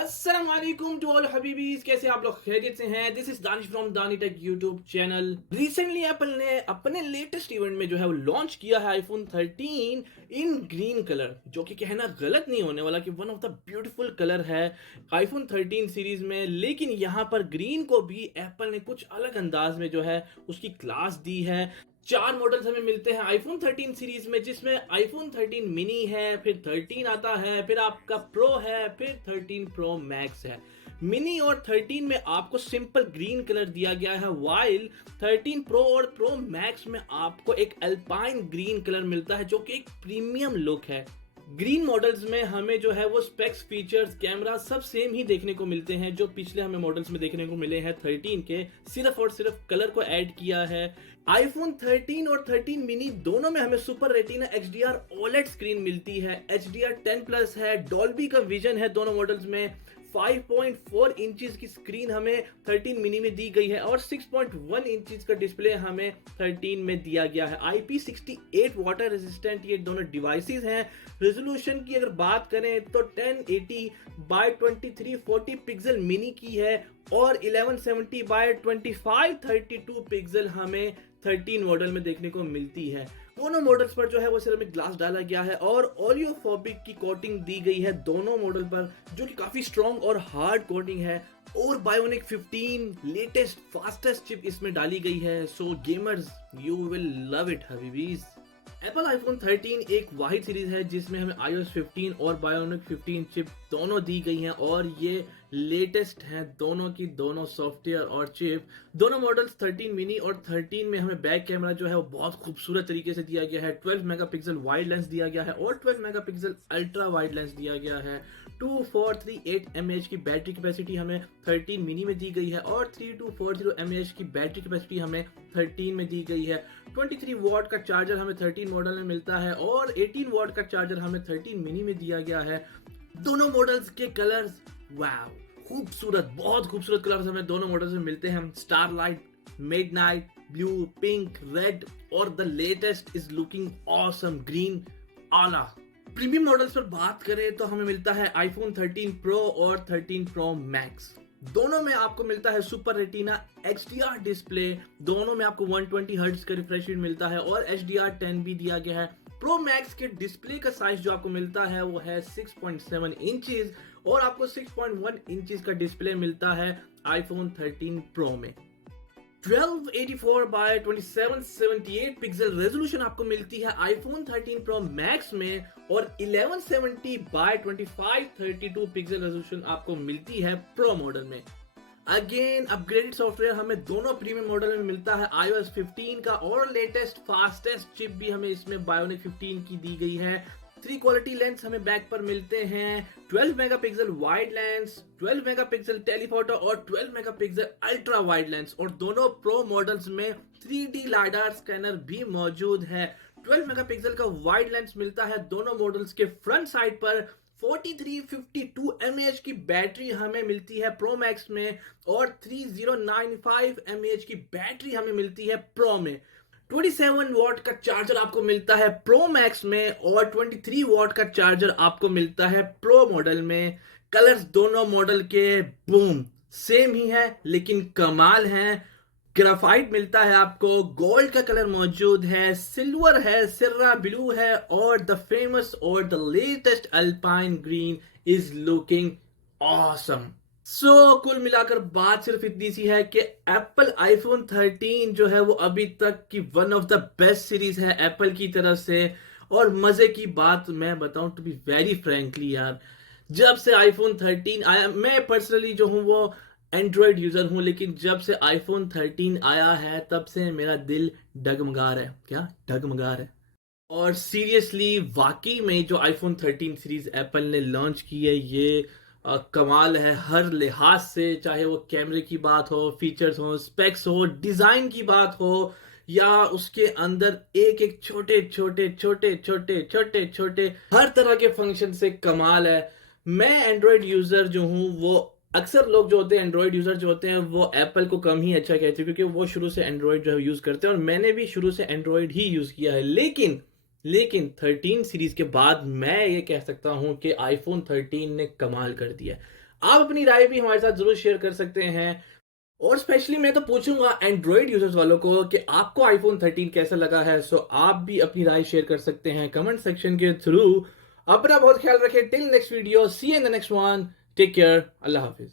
अस्सलाम वालेकुम to all हबीबीज, कैसे आप लोग खैरियत से हैं। दिस इज दानिश फ्रॉम दानी take YouTube channel. Recently Apple ने अपने लेटेस्ट इवेंट में जो है वो लॉन्च किया है आईफोन 13 इन ग्रीन कलर, जो कि कहना गलत नहीं होने वाला कि one of the beautiful colour है आईफोन 13 सीरीज में। लेकिन यहाँ पर ग्रीन को भी एप्पल ने कुछ अलग अंदाज में जो है उसकी क्लास दी है। चार मॉडल्स हमें मिलते हैं आईफोन 13 सीरीज में, जिसमें आईफोन 13 मिनी है, फिर 13 आता है, फिर आपका प्रो है, फिर 13 प्रो मैक्स है। मिनी और 13 में आपको सिंपल ग्रीन कलर दिया गया है, वाइल 13 प्रो और प्रो मैक्स में आपको एक अल्पाइन ग्रीन कलर मिलता है, जो कि एक प्रीमियम लुक है। ग्रीन मॉडल्स में हमें जो है वो स्पेक्स, फीचर्स, कैमरा सब सेम ही देखने को मिलते हैं जो पिछले हमें मॉडल्स में देखने को मिले हैं 13 के। सिर्फ और सिर्फ कलर को ऐड किया है। आईफोन 13 और 13 मिनी दोनों में हमें super retina HDR OLED screen मिलती है। HDR 10 प्लस है, डॉल्बी का विजन है दोनों मॉडल्स में। 5.4 इंचेस की स्क्रीन हमें 13 मिनी में दी गई है और 6.1 इंचेस का डिस्प्ले हमें 13 में दिया गया है। IP68 वाटर रेजिस्टेंट ये दोनों डिवाइसेस हैं। रेजोल्यूशन की अगर बात करें तो 1080 बाय 2340 पिक्सल मिनी की है और 1170 बाय 2532 पिक्सल हमें 13 मॉडल में देखने को मिलती है। दोनों मॉडल्स पर जो है वो सिरेमिक ग्लास डाला गया है और ओलियोफोबिक की कोटिंग दी गई है दोनों मॉडल पर, जो कि काफी स्ट्रॉन्ग और हार्ड कोटिंग है। और बायोनिक 15 लेटेस्ट फास्टेस्ट चिप इसमें डाली गई है। So gamers, you will love it हबीबीज। एप्पल आईफोन 13 एक वाहिद सीरीज है जिसमें हमें iOS 15 और बायोनिक 15 चिप दोनों दी गई हैं और ये लेटेस्ट हैं दोनों की दोनों सॉफ्टवेयर और चिप। दोनों मॉडल्स 13 मिनी और 13 में हमें बैक कैमरा जो है वो बहुत खूबसूरत तरीके से दिया गया है। 12 मेगापिक्सल वाइड लेंस दिया गया है और 12 मेगापिक्सल अल्ट्रा वाइड लेंस दिया गया है। 2438 mAh की बैटरी कैपेसिटी हमें 13 मिनी में दी गई है और 3240 mAh की बैटरी कैपेसिटी हमें 13 में दी गई है। 23 वॉट का चार्जर हमें 13 मॉडल में मिलता है और 18 वॉट का चार्जर हमें 13 मिनी में दिया गया है। दोनों मॉडल्स के कलर्स वाव खूबसूरत, बहुत खूबसूरत कलर्स हमें दोनों मॉडल्स में मिलते हैं। Starlight, midnight, blue, pink, red और the latest is looking awesome green आला। प्रीमियम मॉडल्स पर बात करें तो हमें मिलता है आईफोन 13 प्रो और 13 प्रो मैक्स। दोनों में आपको मिलता है सुपर रेटिना HDR डिस्प्ले। दोनों में आपको 120 हर्ट्ज का रिफ्रेश रेट मिलता है और HDR 10 भी दिया गया है। प्रो मैक्स के डिस्प्ले का साइज जो आपको मिलता है वो है 6.7 इंचेस और आपको 6.1 इंचेस का डिस्प्ले मिलता है आईफोन 13 प्रो में। 1284 बाय 2778 पिक्सल रेजोल्यूशन आपको मिलती है आईफोन 13 प्रो मैक्स में और 1170 बाय 2532 पिक्सल रेजोल्यूशन आपको मिलती है प्रो मॉडल में। अगेन अपग्रेडेड सॉफ्टवेयर हमें दोनों प्रीमियम मॉडल में मिलता है। iOS 15 का और लेटेस्ट फास्टेस्ट चिप भी हमें इसमें बायोनिक 15 की दी गई है। 3 क्वालिटी लेंस हमें बैक पर मिलते हैं। 12 megapixel wide lens, 12 megapixel telephoto और 12 मेगापिक्सल अल्ट्रा वाइड लेंस। और दोनों प्रो मॉडल्स में 3D लाइडार स्कैनर भी मौजूद है। 12 मेगापिक्सल का वाइड लेंस मिलता है दोनों मॉडल्स के फ्रंट साइड पर। 4352 mAh की बैटरी हमें मिलती है प्रो मैक्स में और 3095 mAh की बैटरी हमें मिलती है प्रो में। 27 वॉट का चार्जर आपको मिलता है प्रो मैक्स में और 23 वॉट का चार्जर आपको मिलता है प्रो मॉडल में। कलर्स दोनों मॉडल के बूम सेम ही है लेकिन कमाल है। ग्राफाइट मिलता है आपको, गोल्ड का कलर मौजूद है, सिल्वर है, सिर्रा ब्लू है और द फेमस और the latest alpine green is looking awesome. सो कुल मिलाकर बात सिर्फ इतनी सी है कि एप्पल आईफोन 13 जो है वो अभी तक की one of the best series है एप्पल की तरफ से। और मजे की बात मैं बताऊं टू बी वेरी फ्रैंकली यार, जब से आईफोन 13 आया, मैं पर्सनली जो हूं वो एंड्रॉयड यूजर हूं, लेकिन जब से आईफोन 13 आया है तब से मेरा दिल डगमगा रहा है। क्या डगमगा रहा है। और सीरियसली वाकई में जो आईफोन 13 सीरीज एप्पल ने लॉन्च की है ये कमाल है हर लिहाज से। चाहे वो कैमरे की बात हो, फीचर्स हो, स्पेक्स हो, डिजाइन की बात हो या उसके अंदर एक एक छोटे छोटे छोटे छोटे छोटे छोटे हर तरह के फंक्शन से कमाल है। मैं एंड्रॉयड यूजर जो हूं वो, अक्सर लोग जो होते हैं एंड्रॉयड यूजर जो होते हैं वो एप्पल को कम ही अच्छा कहते हैं क्योंकि वो शुरू से एंड्रॉयड जो है यूज करते हैं और मैंने भी शुरू से एंड्रॉयड ही यूज किया है। लेकिन 13 सीरीज के बाद मैं ये कह सकता हूं कि आईफोन 13 ने कमाल कर दिया। आप अपनी राय भी हमारे साथ जरूर शेयर कर सकते हैं। और स्पेशली मैं तो पूछूंगा एंड्रॉइड यूजर्स वालों को कि आपको आईफोन 13 कैसा लगा है। सो आप भी अपनी राय शेयर कर सकते हैं कमेंट सेक्शन के थ्रू। अपना बहुत ख्याल रखें। Till next video, see you in the next one, take care, अल्लाह हाफिज।